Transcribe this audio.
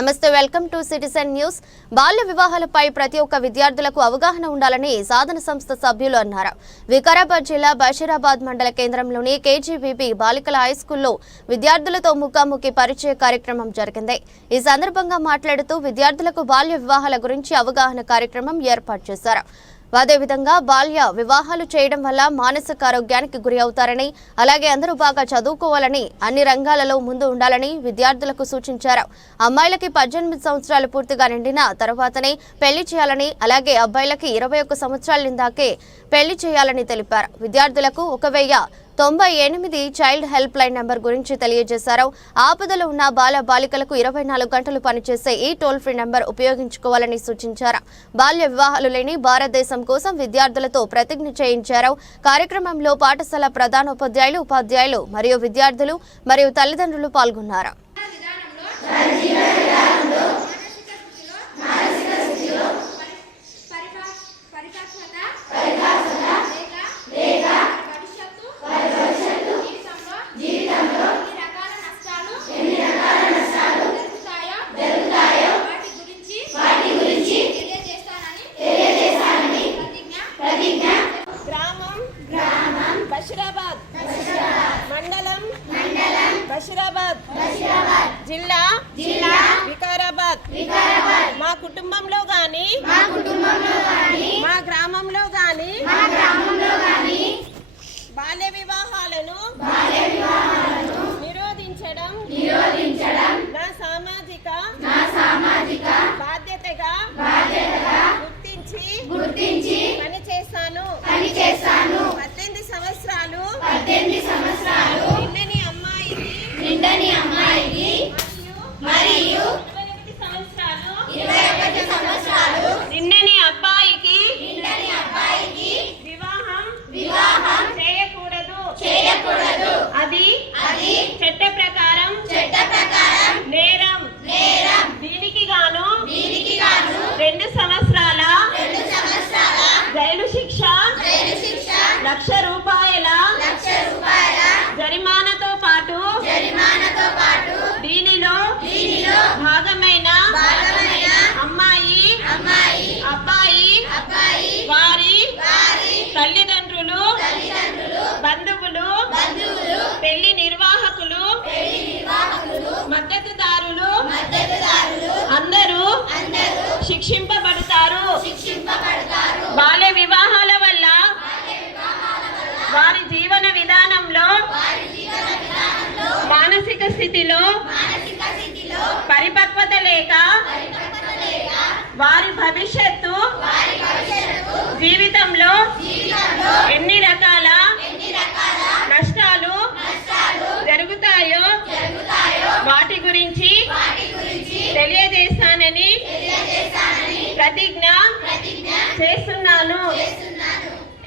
నమస్తే, welcome to citizen news. బాల్య వివాహాలపై ప్రతి ఒక్క విద్యార్థులకు అవగాహన ఉండాలని సాధన సంస్థ సభ్యులు అన్నారు. వికారాబాద్ జిల్లా బషీరాబాద్ మండల కేంద్రంలోని కేజీబీబీ బాలికల హైస్కూల్లో విద్యార్థులతో ముఖాముఖి పరిచయ కార్యక్రమం జరిగింది. ఈ సందర్భంగా మాట్లాడుతూ విద్యార్థులకు బాల్య వివాహాల గురించి అవగాహన కార్యక్రమం ఏర్పాటు చేశారు. అదేవిధంగా బాల్య వివాహాలు చేయడం వల్ల మానసిక ఆరోగ్యానికి గురి అవుతారని, అలాగే అందరూ బాగా చదువుకోవాలని, అన్ని రంగాలలో ముందు ఉండాలని విద్యార్థులకు సూచించారు. అమ్మాయిలకి 18 సంవత్సరాలు పూర్తిగా నిండిన తర్వాతనే పెళ్లి చేయాలని, అలాగే అబ్బాయిలకి 21 సంవత్సరాల నిందాకే పెళ్లి చేయాలని తెలిపారు. విద్యార్థులకు 1098 చైల్డ్ హెల్ప్ లైన్ నెంబర్ గురించి తెలియజేశారు. ఆపదలో ఉన్న బాల బాలికలకు 24 గంటలు పనిచేసే ఈ టోల్ ఫ్రీ నెంబర్ ఉపయోగించుకోవాలని సూచించారు. బాల్య వివాహాలు లేని భారతదేశం కోసం విద్యార్థులతో ప్రతిజ్ఞ చేయించారు. కార్యక్రమంలో పాఠశాల ప్రధానోపాధ్యాయులు, ఉపాధ్యాయులు మరియు విద్యార్థులు మరియు తల్లిదండ్రులు పాల్గొన్నారు. బషీరాబాద్ మండలం బషీరాబాద్ జిల్లా వికారాబాద్. మా కుటుంబంలో గాని మా గ్రామంలో గాని బాల్య వివాహాలను నిరోధించడం నా సామాజిక బాధ్యతగా గుర్తించి పనిచేస్తాను. 18 సంవత్సరాలు నిండని అమ్మాయికి మరియు 21 సంవత్సరాలు నిండని అబ్బాయికి వివాహం చేయకూడదు. అది చట్ట ప్రకారం నేరం. దీనికి గాను 2 సంవత్సరాల జైలు శిక్ష, ₹1,00,000 జరిమానాతో పాటు దీనిలో భాగమైన అమ్మాయి అబ్బాయి వారి తల్లిదండ్రులు బంధువులు పెళ్లి నిర్వాహకులు మద్దతుదారులు అందరూ శిక్షింపబడతారు. బాల్య వివాహాల వల్ల వారి జీవన విధానంలో మానసిక స్థితిలో పరిపక్వత లేక వారి భవిష్యత్తు జీవితంలో ఎన్ని రకాల నష్టాలు జరుగుతాయో వాటి గురించి తెలియజేస్తానని ప్రతిజ్ఞ చేస్తున్నాను.